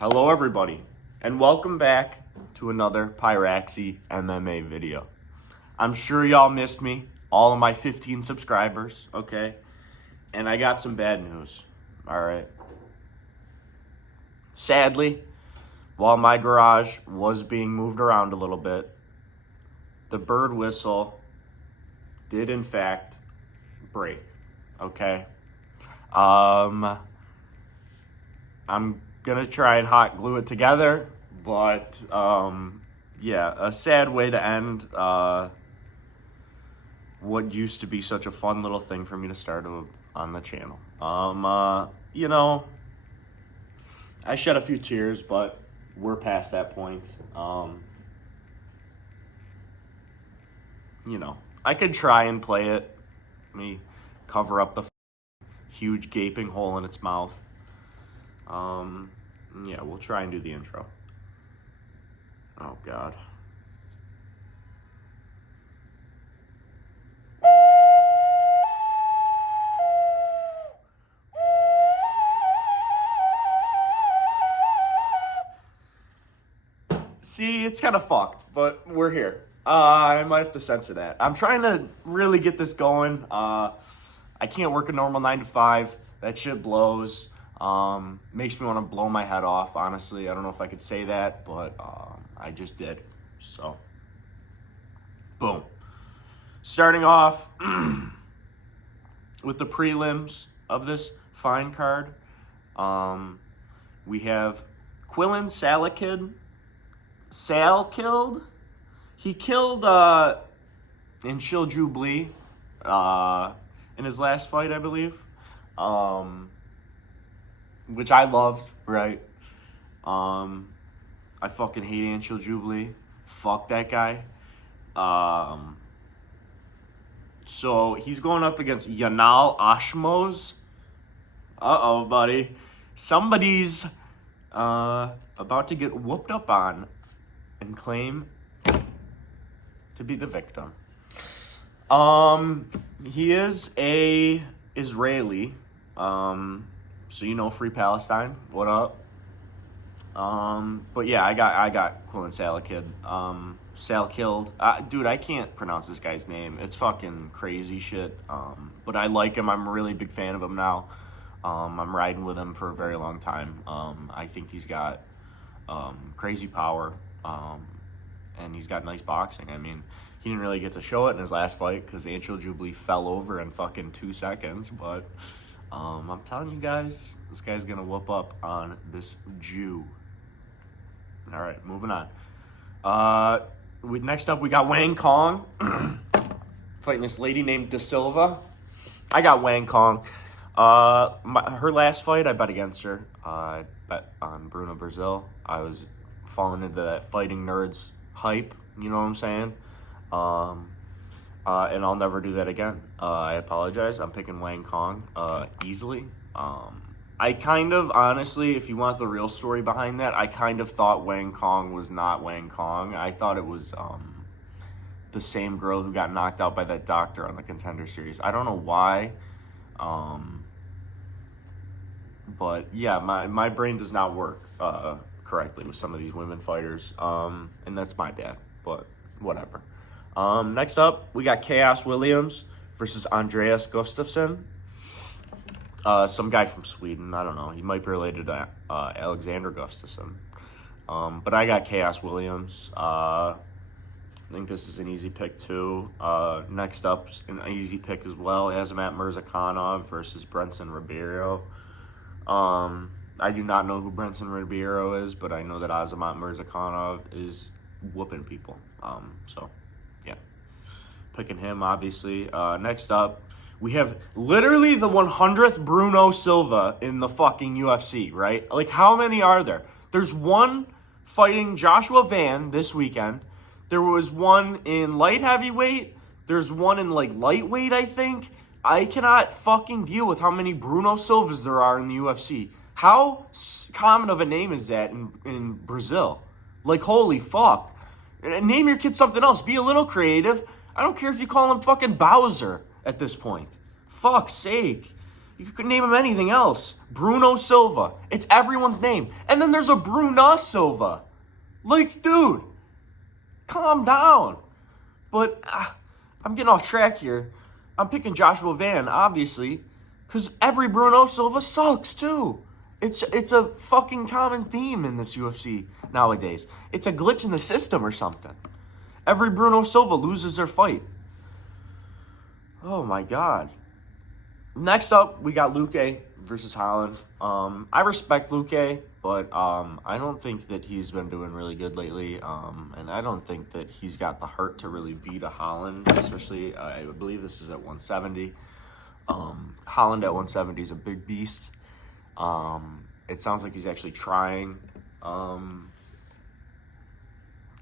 Hello, everybody, and welcome back to another Pyraxy MMA video. I'm sure y'all missed me, all of my 15 subscribers, okay? And I got some bad news, all right? Sadly, while my garage was being moved around a little bit, the bird whistle did, in fact, break, okay? I'm gonna try and hot glue it together, but yeah, a sad way to end what used to be such a fun little thing for me to start on the channel. I shed a few tears, but we're past that point. I could try and play it. Let me cover up the huge gaping hole in its mouth. Yeah, we'll try and do the intro. Oh, God. See, it's kind of fucked, but we're here. I might have to censor that. I'm trying to really get this going. I can't work a normal 9 to 5. That shit blows. Makes me want to blow my head off, honestly. I don't know if I could say that, but I just did. So, boom. Starting off with the prelims of this fine card, we have Quillen Salkid. He killed Inshil Jubilee in his last fight, I believe. Which I loved, right? I fucking hate Inshil Jubilee. Fuck that guy. So he's going up against Yanal Ashmos. Uh-oh, buddy. Somebody's about to get whooped up on and claim to be the victim. He is a Israeli. So Free Palestine. What up? But yeah, I got Quillen Salkid. Salkid. Dude, I can't pronounce this guy's name. It's fucking crazy shit. But I like him. I'm a really big fan of him now. I'm riding with him for a very long time. I think he's got crazy power. And he's got nice boxing. I mean, he didn't really get to show it in his last fight because Inshil Jubilee fell over in fucking 2 seconds. But I'm telling you guys, this guy's gonna whoop up on this Jew. All right, moving on. Next up, we got Wang Kong fighting this lady named Da Silva. I got Wang Kong. Her last fight, I bet against her. I bet on Bruno Brazil. I was falling into that fighting nerds hype. You know what I'm saying? And I'll never do that again. I apologize. I'm picking Wang Kong easily. I kind of, honestly, if you want the real story behind that, I kind of thought Wang Kong was not Wang Kong. I thought it was the same girl who got knocked out by that doctor on the Contender Series. I don't know why. But yeah, my brain does not work correctly with some of these women fighters. And that's my bad, but whatever. Next up, we got Chaos Williams versus Andreas Gustafsson. Some guy from Sweden. I don't know. He might be related to Alexander Gustafsson. But I got Chaos Williams. I think this is an easy pick, too. Next up, an easy pick as well. Azamat Murzakanov versus Brenson Ribeiro. I do not know who Brenson Ribeiro is, but I know that Azamat Murzakanov is whooping people. So, yeah. Picking him, obviously. Next up, we have literally the 100th Bruno Silva in the fucking UFC, right? Like, how many are there? There's one fighting Joshua Van this weekend. There was one in light heavyweight. There's one in, lightweight, I think. I cannot fucking deal with how many Bruno Silvas there are in the UFC. How common of a name is that in Brazil? Like, holy fuck. Name your kid something else. Be a little creative. I don't care if you call him fucking Bowser at this point. Fuck's sake. You could name him anything else. Bruno Silva. It's everyone's name. And then there's a Bruna Silva. Like, dude, calm down. But I'm getting off track here. I'm picking Joshua Van, obviously, because every Bruno Silva sucks, too. It's a fucking common theme in this UFC nowadays. It's a glitch in the system or something. Every Bruno Silva loses their fight. Oh, my God. Next up, we got Luque versus Holland. I respect Luque, but I don't think that he's been doing really good lately. And I don't think that he's got the heart to really beat a Holland, especially, I believe this is at 170. Holland at 170 is a big beast. It sounds like he's actually trying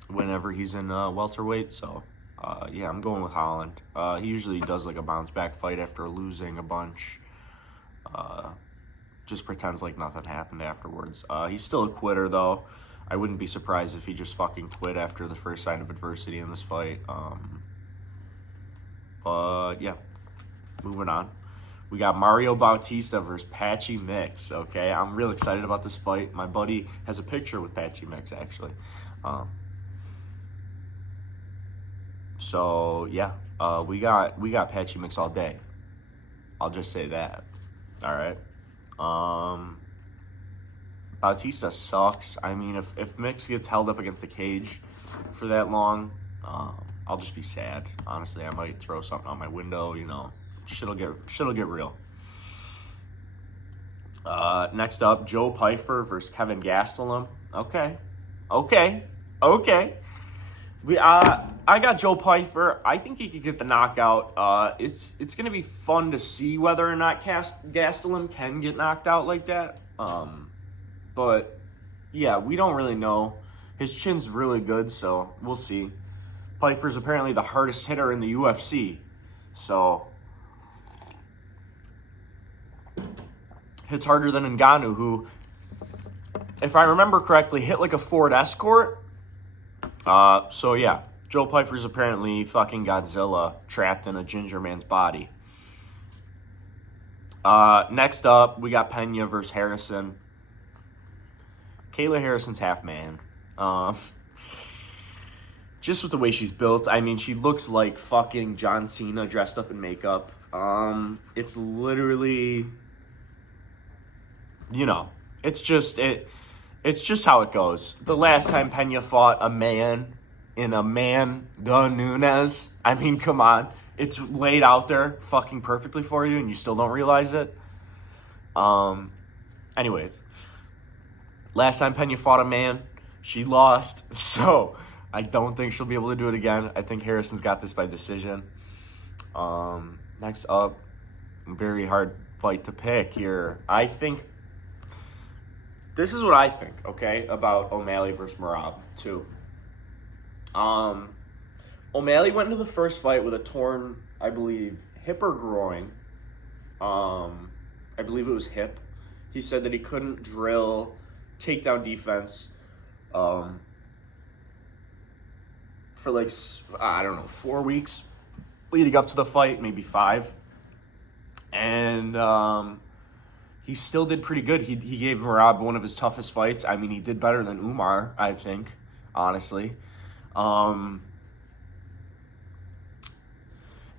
whenever he's in welterweight, so... yeah, I'm going with Holland. He usually does like a bounce back fight after losing a bunch. Just pretends like nothing happened afterwards. He's still a quitter though. I wouldn't be surprised if he just fucking quit after the first sign of adversity in this fight. But yeah, moving on. We got Mario Bautista versus Patchy Mix. Okay, I'm real excited about this fight. My buddy has a picture with Patchy Mix actually. So yeah, we got Patchy Mix all day. I'll just say that. All right. Bautista sucks. I mean, if Mix gets held up against the cage for that long, I'll just be sad. Honestly, I might throw something out my window. You know, shit'll get real. Next up, Joe Pyfer versus Kevin Gastelum. Okay. I got Joe Pyfer. I think he could get the knockout. It's going to be fun to see whether or not Gastelum can get knocked out like that. But, yeah, we don't really know. His chin's really good, so we'll see. Pyfer's apparently the hardest hitter in the UFC. So, hits harder than Ngannou, who, if I remember correctly, hit like a Ford Escort. So yeah, Joe Pyfer's apparently fucking Godzilla trapped in a ginger man's body. Next up, we got Pena versus Harrison. Kayla Harrison's half man. Just with the way she's built, I mean, she looks like fucking John Cena dressed up in makeup. It's literally, you know, it's just how it goes. The last time Pena fought a man in a man, Nunes, I mean, come on. It's laid out there fucking perfectly for you and you still don't realize it. Anyways, last time Pena fought a man, she lost. So I don't think she'll be able to do it again. I think Harrison's got this by decision. Next up, very hard fight to pick here. This is what I think, okay, about O'Malley versus Merab, too. O'Malley went into the first fight with a torn, I believe, hip or groin. I believe it was hip. He said that he couldn't drill takedown defense for like, I don't know, 4 weeks leading up to the fight, maybe 5. And he still did pretty good. He gave Merab one of his toughest fights. I mean, he did better than Umar, I think, honestly. And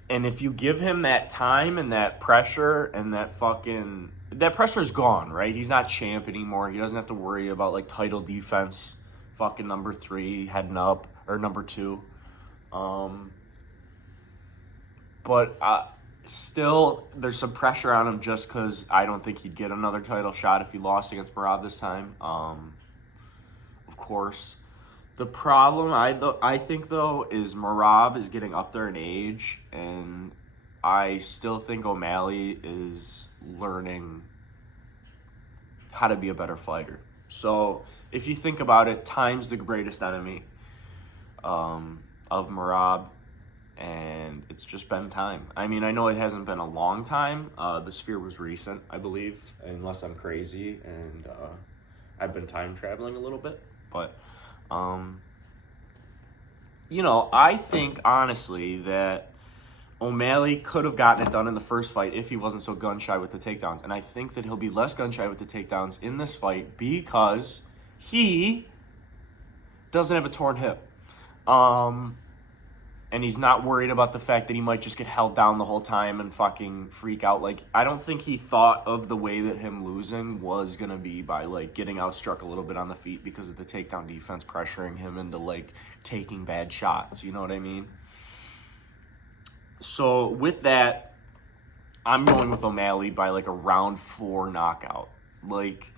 if you give him that time and that pressure and that pressure's gone, right? He's not champ anymore. He doesn't have to worry about like title defense, fucking number 3 heading up or number 2. But still, there's some pressure on him just because I don't think he'd get another title shot if he lost against Merab this time. Of course. The problem, I think, though, is Merab is getting up there in age, and I still think O'Malley is learning how to be a better fighter. So, if you think about it, time's the greatest enemy of Merab, and it's just been time. I mean, I know it hasn't been a long time. The Sphere was recent, I believe, unless I'm crazy, and I've been time traveling a little bit, but... you know, I think, honestly, that O'Malley could have gotten it done in the first fight if he wasn't so gun-shy with the takedowns. And I think that he'll be less gun-shy with the takedowns in this fight because he doesn't have a torn hip. And he's not worried about the fact that he might just get held down the whole time and fucking freak out. Like, I don't think he thought of the way that him losing was going to be by, like, getting outstruck a little bit on the feet because of the takedown defense pressuring him into, like, taking bad shots. You know what I mean? So, with that, I'm going with O'Malley by, like, a round 4 knockout. Like,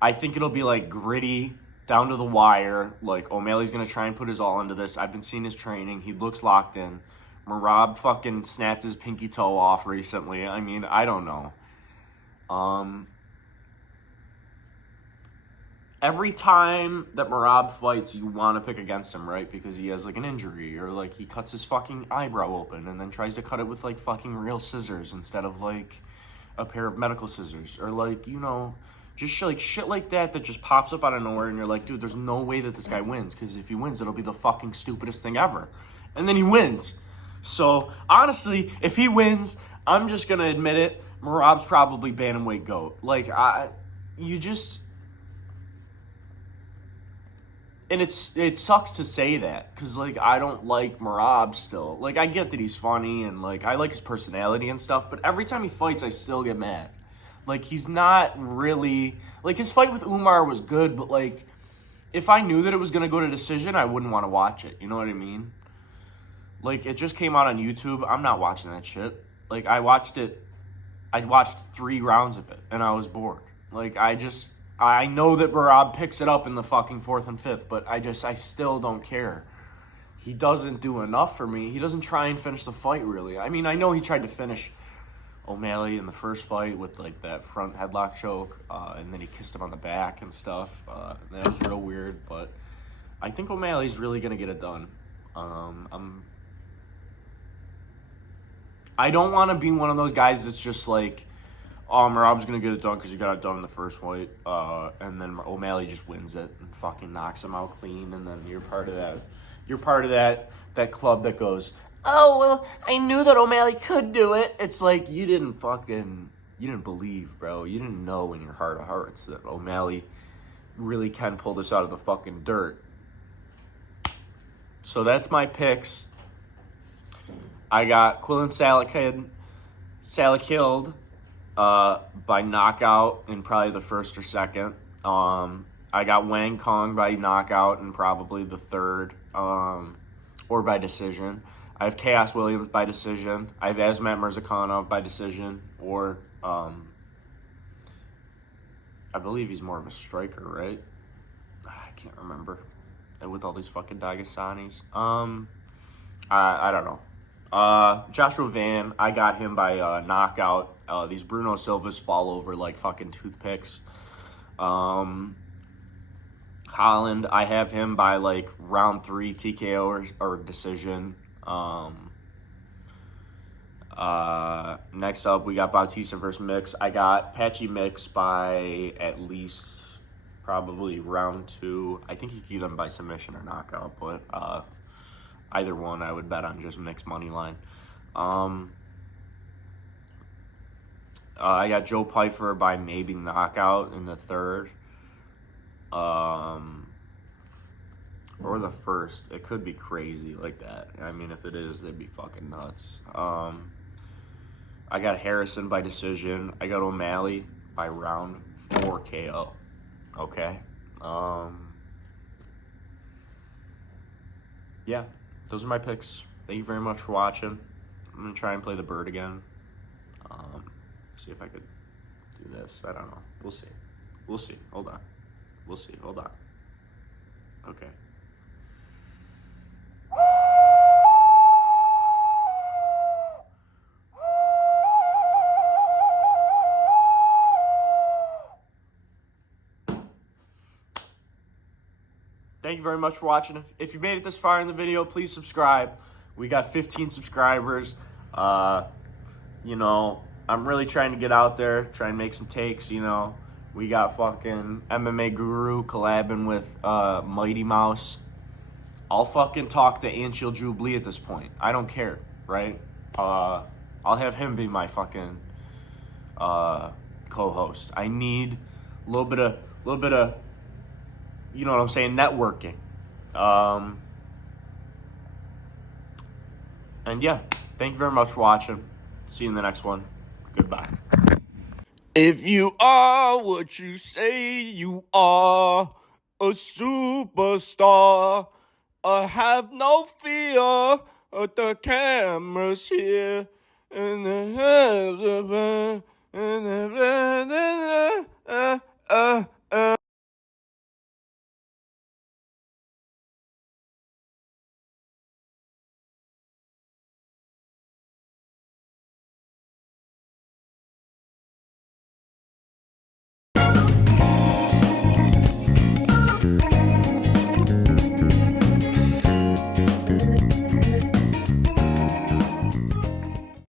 I think it'll be, like, gritty, down to the wire. Like, O'Malley's going to try and put his all into this. I've been seeing his training. He looks locked in. Merab fucking snapped his pinky toe off recently. I mean, I don't know. Every time that Merab fights, you want to pick against him, right? Because he has, like, an injury or, like, he cuts his fucking eyebrow open and then tries to cut it with, like, fucking real scissors instead of, like, a pair of medical scissors. Or, like, you know, just shit like that just pops up out of nowhere and you're like, dude, there's no way that this guy wins because if he wins, it'll be the fucking stupidest thing ever. And then he wins. So, honestly, if he wins, I'm just going to admit it, Merab's probably bantamweight GOAT. Like, and it sucks to say that because, like, I don't like Merab still. Like, I get that he's funny and, like, I like his personality and stuff, but every time he fights, I still get mad. Like, he's not really... Like, his fight with Umar was good, but, like, if I knew that it was going to go to decision, I wouldn't want to watch it. You know what I mean? Like, it just came out on YouTube. I'm not watching that shit. Like, I watched 3 rounds of it, and I was bored. Like, I know that Merab picks it up in the fucking 4th and 5th, but I still don't care. He doesn't do enough for me. He doesn't try and finish the fight, really. I mean, I know he tried to finish O'Malley in the first fight with, like, that front headlock choke, and then he kissed him on the back and stuff. That was real weird, but I think O'Malley's really going to get it done. I don't want to be one of those guys that's just like, oh, Merab's going to get it done because he got it done in the first fight, and then O'Malley just wins it and fucking knocks him out clean, and then you're part of that. You're part of that club that goes, oh, well, I knew that O'Malley could do it. It's like, you didn't believe, bro. You didn't know in your heart of hearts that O'Malley really can pull this out of the fucking dirt. So that's my picks. I got Quillen Salakilled by knockout in probably the first or second. I got Wang Kong by knockout in probably the third, or by decision. I have Chaos Williams by decision. I have Azmat Mirzakhanov by decision, or I believe he's more of a striker, right? I can't remember. With all these fucking Dagestanis. I don't know. Joshua Van, I got him by knockout. These Bruno Silvas fall over like fucking toothpicks. Holland, I have him by like round 3 TKO or decision. Next up, we got Bautista versus Mix. I got Patchy Mix by at least probably round 2. I think he could get him by submission or knockout, but either one I would bet on just Mix money line. I got Joe Pyfer by maybe knockout in the third. Or the first. It could be crazy like that. I mean, if it is, they'd be fucking nuts. I got Harrison by decision. I got O'Malley by round 4 KO. Okay. Yeah, those are my picks. Thank you very much for watching. I'm going to try and play the bird again. See if I could do this. I don't know. We'll see. We'll see. Hold on. We'll see. Hold on. Okay. Thank you very much for watching. If you made it this far in the video, please subscribe. We got 15 subscribers. You know, I'm really trying to get out there, try and make some takes, you know. We got fucking MMA Guru collabing with Mighty Mouse. I'll fucking talk to Anshul Jubilee at this point. I don't care, right? I'll have him be my fucking co-host. I need a little bit of, you know what I'm saying, networking. And yeah, thank you very much for watching. See you in the next one. Goodbye. If you are what you say you are, a superstar, have no fear of the cameras here. And the